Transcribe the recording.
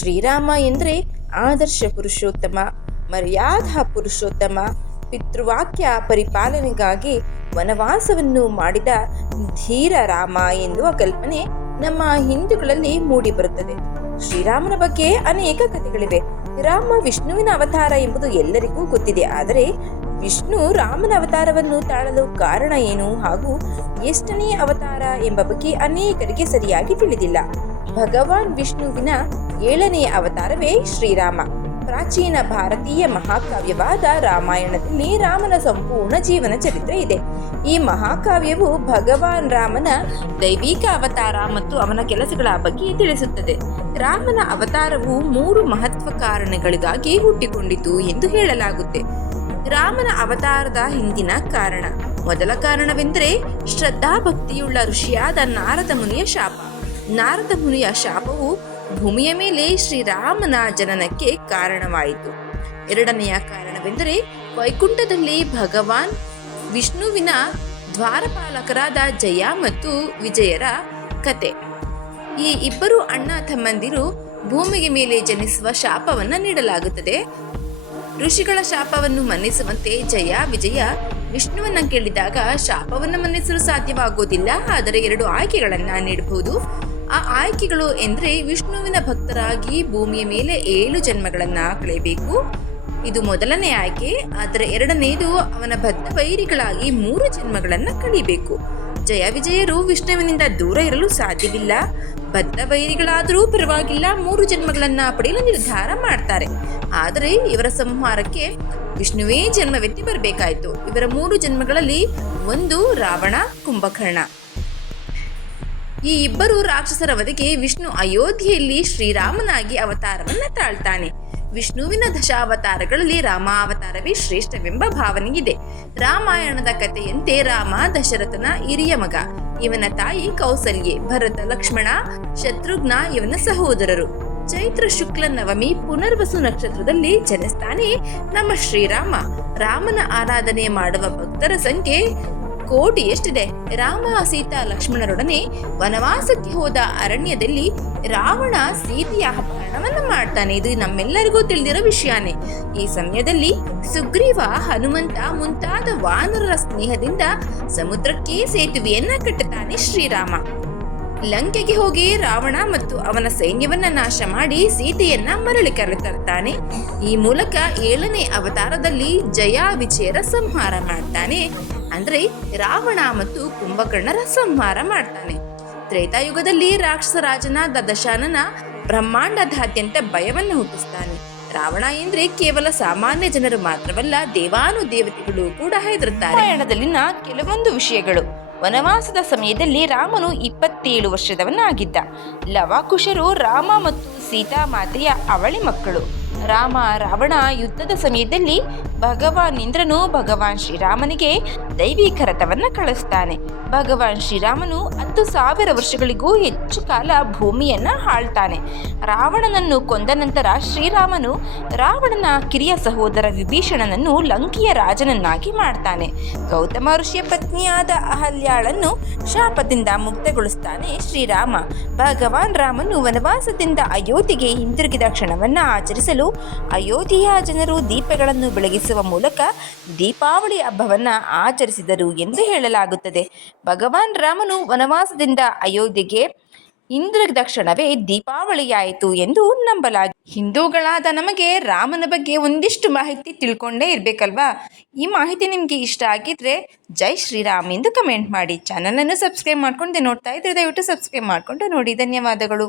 ಶ್ರೀರಾಮ ಎಂದರೆ ಆದರ್ಶ ಪುರುಷೋತ್ತಮ, ಮರ್ಯಾದಾ ಪುರುಷೋತ್ತಮ. ಪಿತೃವಾಕ್ಯ ಪರಿಪಾಲನೆಗಾಗಿ ವನವಾಸವನ್ನು ಮಾಡಿದ ಧೀರ ರಾಮ ಎನ್ನುವ ಕಲ್ಪನೆ ನಮ್ಮ ಹಿಂದೂಗಳಲ್ಲಿ ಮೂಡಿಬರುತ್ತದೆ ಶ್ರೀರಾಮನ ಬಗ್ಗೆ ಅನೇಕ ಕಥೆಗಳಿವೆ. ರಾಮ ವಿಷ್ಣುವಿನ ಅವತಾರ ಎಂಬುದು ಎಲ್ಲರಿಗೂ ಗೊತ್ತಿದೆ. ಆದರೆ ವಿಷ್ಣು ರಾಮನ ಅವತಾರವನ್ನು ತಾಳಲು ಕಾರಣ ಏನು ಹಾಗೂ ಎಷ್ಟನೇ ಅವತಾರ ಎಂಬ ಬಗ್ಗೆ ಅನೇಕರಿಗೆ ಸರಿಯಾಗಿ ತಿಳಿದಿಲ್ಲ. ಭಗವಾನ್ ವಿಷ್ಣುವಿನ ಏಳನೆಯ ಅವತಾರವೇ ಶ್ರೀರಾಮ. ಪ್ರಾಚೀನ ಭಾರತೀಯ ಮಹಾಕಾವ್ಯವಾದ ರಾಮಾಯಣದಲ್ಲಿ ರಾಮನ ಸಂಪೂರ್ಣ ಜೀವನ ಚರಿತ್ರೆ ಇದೆ. ಈ ಮಹಾಕಾವ್ಯವು ಭಗವಾನ್ ರಾಮನ ದೈವಿಕ ಅವತಾರ ಮತ್ತು ಅವನ ಕೆಲಸಗಳ ಬಗ್ಗೆ ತಿಳಿಸುತ್ತದೆ. ರಾಮನ ಅವತಾರವು ಮೂರು ಮಹತ್ವ ಕಾರಣಗಳಿಗಾಗಿ ಹುಟ್ಟಿಕೊಂಡಿತು ಎಂದು ಹೇಳಲಾಗುತ್ತೆ. ರಾಮನ ಅವತಾರದ ಹಿಂದಿನ ಕಾರಣ. ಮೊದಲ ಕಾರಣವೆಂದರೆ ಶ್ರದ್ಧಾ ಭಕ್ತಿಯುಳ್ಳ ಋಷಿಯಾದ ನಾರದ ಮುನಿಯ ಶಾಪ. ನಾರದ ಮುನಿಯ ಶಾಪವು ಭೂಮಿಯ ಮೇಲೆ ಶ್ರೀರಾಮನ ಜನನಕ್ಕೆ ಕಾರಣವಾಯಿತು. ಎರಡನೆಯ ಕಾರಣವೆಂದರೆ ವೈಕುಂಠದಲ್ಲಿ ಭಗವಾನ್ ವಿಷ್ಣುವಿನ ದ್ವಾರಪಾಲಕರಾದ ಜಯ ಮತ್ತು ವಿಜಯರ ಕತೆ. ಈ ಇಬ್ಬರು ಅಣ್ಣ ತಮ್ಮಂದಿರು ಭೂಮಿಗೆ ಮೇಲೆ ಜನಿಸುವ ಶಾಪವನ್ನು ನೀಡಲಾಗುತ್ತದೆ. ಋಷಿಗಳ ಶಾಪವನ್ನು ಮನ್ನಿಸುವಂತೆ ಜಯ, ವಿಜಯ ವಿಷ್ಣುವನ್ನ ಕೇಳಿದಾಗ ಶಾಪವನ್ನು ಮನ್ನಿಸಲು ಸಾಧ್ಯವಾಗುವುದಿಲ್ಲ, ಆದರೆ ಎರಡು ಆಯ್ಕೆಗಳನ್ನು ನೀಡಬಹುದು. ಆ ಆಯ್ಕೆಗಳು ಎಂದರೆ ವಿಷ್ಣುವಿನ ಭಕ್ತರಾಗಿ ಭೂಮಿಯ ಮೇಲೆ ಏಳು ಜನ್ಮಗಳನ್ನು ಕಳೆಯಬೇಕು. ಇದು ಮೊದಲನೇ ಆಯ್ಕೆ. ಆದರೆ ಎರಡನೆಯದು ಅವನ ಬದ್ಧ ವೈರಿಗಳಾಗಿ ಮೂರು ಜನ್ಮಗಳನ್ನು ಕಳಿಬೇಕು ಜಯ ವಿಜಯರು ವಿಷ್ಣುವಿನಿಂದ ದೂರ ಇರಲು ಸಾಧ್ಯವಿಲ್ಲ. ಬದ್ಧ ವೈರಿಗಳಾದರೂ ಪರವಾಗಿಲ್ಲ, ಮೂರು ಜನ್ಮಗಳನ್ನು ಪಡೆಯಲು ನಿರ್ಧಾರ ಮಾಡ್ತಾರೆ. ಆದರೆ ಇವರ ಸಂಹಾರಕ್ಕೆ ವಿಷ್ಣುವೇ ಜನ್ಮವೆತ್ತಿ ಬರಬೇಕಾಯಿತು. ಇವರ ಮೂರು ಜನ್ಮಗಳಲ್ಲಿ ಒಂದು ರಾವಣ, ಕುಂಭಕರ್ಣ. ಈ ಇಬ್ಬರು ರಾಕ್ಷಸರ ವಧೆಗೆ ವಿಷ್ಣು ಅಯೋಧ್ಯೆಯಲ್ಲಿ ಶ್ರೀರಾಮನಾಗಿ ಅವತಾರವನ್ನ ತಾಳ್ತಾನೆ. ವಿಷ್ಣುವಿನ ದಶಾವತಾರಗಳಲ್ಲಿ ರಾಮ ಅವತಾರವೇ ಶ್ರೇಷ್ಠವೆಂಬ ಭಾವನೆಯಿದೆ ರಾಮಾಯಣದ ಕಥೆಯಂತೆ ರಾಮ, ದಶರಥನ ಹಿರಿಯ ಮಗ, ಇವನ ತಾಯಿ ಕೌಸಲ್ಯೆ, ಭರತ, ಲಕ್ಷ್ಮಣ, ಶತ್ರುಘ್ನ ಇವನ ಸಹೋದರರು. ಚೈತ್ರ ಶುಕ್ಲ ನವಮಿ ಪುನರ್ವಸು ನಕ್ಷತ್ರದಲ್ಲಿ ಜನಿಸ್ತಾನೆ ನಮ್ಮ ಶ್ರೀರಾಮ. ರಾಮನ ಆರಾಧನೆ ಮಾಡುವ ಭಕ್ತರ ಸಂಖ್ಯೆ ಕೋಟಿ ಎಷ್ಟಿದೆ? ರಾಮ ಸೀತಾ ಲಕ್ಷ್ಮಣರೊಡನೆ ವನವಾಸಕ್ಕೆ ಹೋದ ಅರಣ್ಯದಲ್ಲಿ ರಾವಣ ಸೀತೆಯ ಅಪಹರಣವನ್ನು ಮಾಡ್ತಾನೆ. ಇದು ನಮ್ಮೆಲ್ಲರಿಗೂ ತಿಳಿದಿರೋ ವಿಷಯನೇ. ಈ ಸಮಯದಲ್ಲಿ ಸುಗ್ರೀವ ಹನುಮಂತ ಮುಂತಾದ ವಾನರರ ಸ್ನೇಹದಿಂದ ಸಮುದ್ರಕ್ಕೆ ಸೇತುವೆಯನ್ನ ಕಟ್ಟುತ್ತಾನೆ ಶ್ರೀರಾಮ. ಲಂಕೆಗೆ ಹೋಗಿ ರಾವಣ ಮತ್ತು ಅವನ ಸೈನ್ಯವನ್ನ ನಾಶ ಮಾಡಿ ಸೀತೆಯನ್ನ ಮರಳಿ ಕರೆತರ್ತಾನೆ ಈ ಮೂಲಕ ಏಳನೇ ಅವತಾರದಲ್ಲಿ ಜಯ ವಿಜಯರ ಸಂಹಾರ ಮಾಡ್ತಾನೆ. ಅಂದ್ರೆ ರಾವಣ ಮತ್ತು ಕುಂಭಕರ್ಣರ ಸಂಹಾರ ಮಾಡ್ತಾನೆ. ತ್ರೇತಾಯುಗದಲ್ಲಿ ರಾಕ್ಷಸ ರಾಜನಾದ ದಶಾನನ ಬ್ರಹ್ಮಾಂಡದಾದ್ಯಂತ ಭಯವನ್ನು ಹುಟ್ಟಿಸ್ತಾನೆ. ರಾವಣ ಎಂದ್ರೆ ಕೇವಲ ಸಾಮಾನ್ಯ ಜನರು ಮಾತ್ರವಲ್ಲ, ದೇವಾನು ದೇವತೆಗಳು ಕೂಡ ಹೆದರುತ್ತಾರೆ. ರಾಮಾಯಣದಲ್ಲಿನ ಕೆಲವೊಂದು ವಿಷಯಗಳು. ವನವಾಸದ ಸಮಯದಲ್ಲಿ ರಾಮನು ಇಪ್ಪತ್ತೇಳು ವರ್ಷದವನಾಗಿದ್ದ. ಲವಾಕುಶರು ರಾಮ ಮತ್ತು ಸೀತಾ ಮಾತೆಯ ಅವಳಿ ಮಕ್ಕಳು. ರಾಮ ರಾವಣ ಯುದ್ಧದ ಸಮಯದಲ್ಲಿ ಭಗವಾನ್ ಇಂದ್ರನು ಭಗವಾನ್ ಶ್ರೀರಾಮನಿಗೆ ದೈವಿಕ ರಥವನ್ನು ಕಳಿಸ್ತಾನೆ. ಭಗವಾನ್ ಶ್ರೀರಾಮನು ಹತ್ತು ಸಾವಿರ ವರ್ಷಗಳಿಗೂ ಹೆಚ್ಚು ಕಾಲ ಭೂಮಿಯನ್ನ ಆಳ್ತಾನೆ. ರಾವಣನನ್ನು ಕೊಂದ ನಂತರ ಶ್ರೀರಾಮನು ರಾವಣನ ಕಿರಿಯ ಸಹೋದರ ವಿಭೀಷಣನನ್ನು ಲಂಕೆಯ ರಾಜನನ್ನಾಗಿ ಮಾಡ್ತಾನೆ. ಗೌತಮ ಋಷಿಯ ಪತ್ನಿಯಾದ ಅಹಲ್ಯಾಳನ್ನು ಶಾಪದಿಂದ ಮುಕ್ತಗೊಳಿಸ್ತಾನೆ ಶ್ರೀರಾಮ. ಭಗವಾನ್ ರಾಮನು ವನವಾಸದಿಂದ ಅಯೋಧ್ಯೆಗೆ ಹಿಂದಿರುಗಿದ ಕ್ಷಣವನ್ನ ಆಚರಿಸಲು ಅಯೋಧ್ಯೆಯ ಜನರು ದೀಪಗಳನ್ನು ಬೆಳಗಿಸುವ ಮೂಲಕ ದೀಪಾವಳಿ ಹಬ್ಬವನ್ನು ಆಚರಿಸಿದರು ಎಂದು ಹೇಳಲಾಗುತ್ತದೆ. ಭಗವಾನ್ ರಾಮನು ವನವಾಸದಿಂದ ಅಯೋಧ್ಯೆಗೆ ಇಂದ್ರ ಕ್ಷಣವೇ ದೀಪಾವಳಿಯಾಯಿತು ಎಂದು ನಂಬಲಾಗಿ ಹಿಂದೂಗಳಾದ ನಮಗೆ ರಾಮನ ಬಗ್ಗೆ ಒಂದಿಷ್ಟು ಮಾಹಿತಿ ತಿಳ್ಕೊಂಡೇ ಇರಬೇಕಲ್ವಾ? ಈ ಮಾಹಿತಿ ನಿಮಗೆ ಇಷ್ಟ ಆಗಿದ್ರೆ ಜೈ ಶ್ರೀರಾಮ್ ಎಂದು ಕಮೆಂಟ್ ಮಾಡಿ. ಚಾನಲನ್ನು ಸಬ್ಸ್ಕ್ರೈಬ್ ಮಾಡ್ಕೊಂಡು ನೋಡ್ತಾ ಇದ್ರೆ ದಯವಿಟ್ಟು ಸಬ್ಸ್ಕ್ರೈಬ್ ಮಾಡಿಕೊಂಡು ನೋಡಿ. ಧನ್ಯವಾದಗಳು.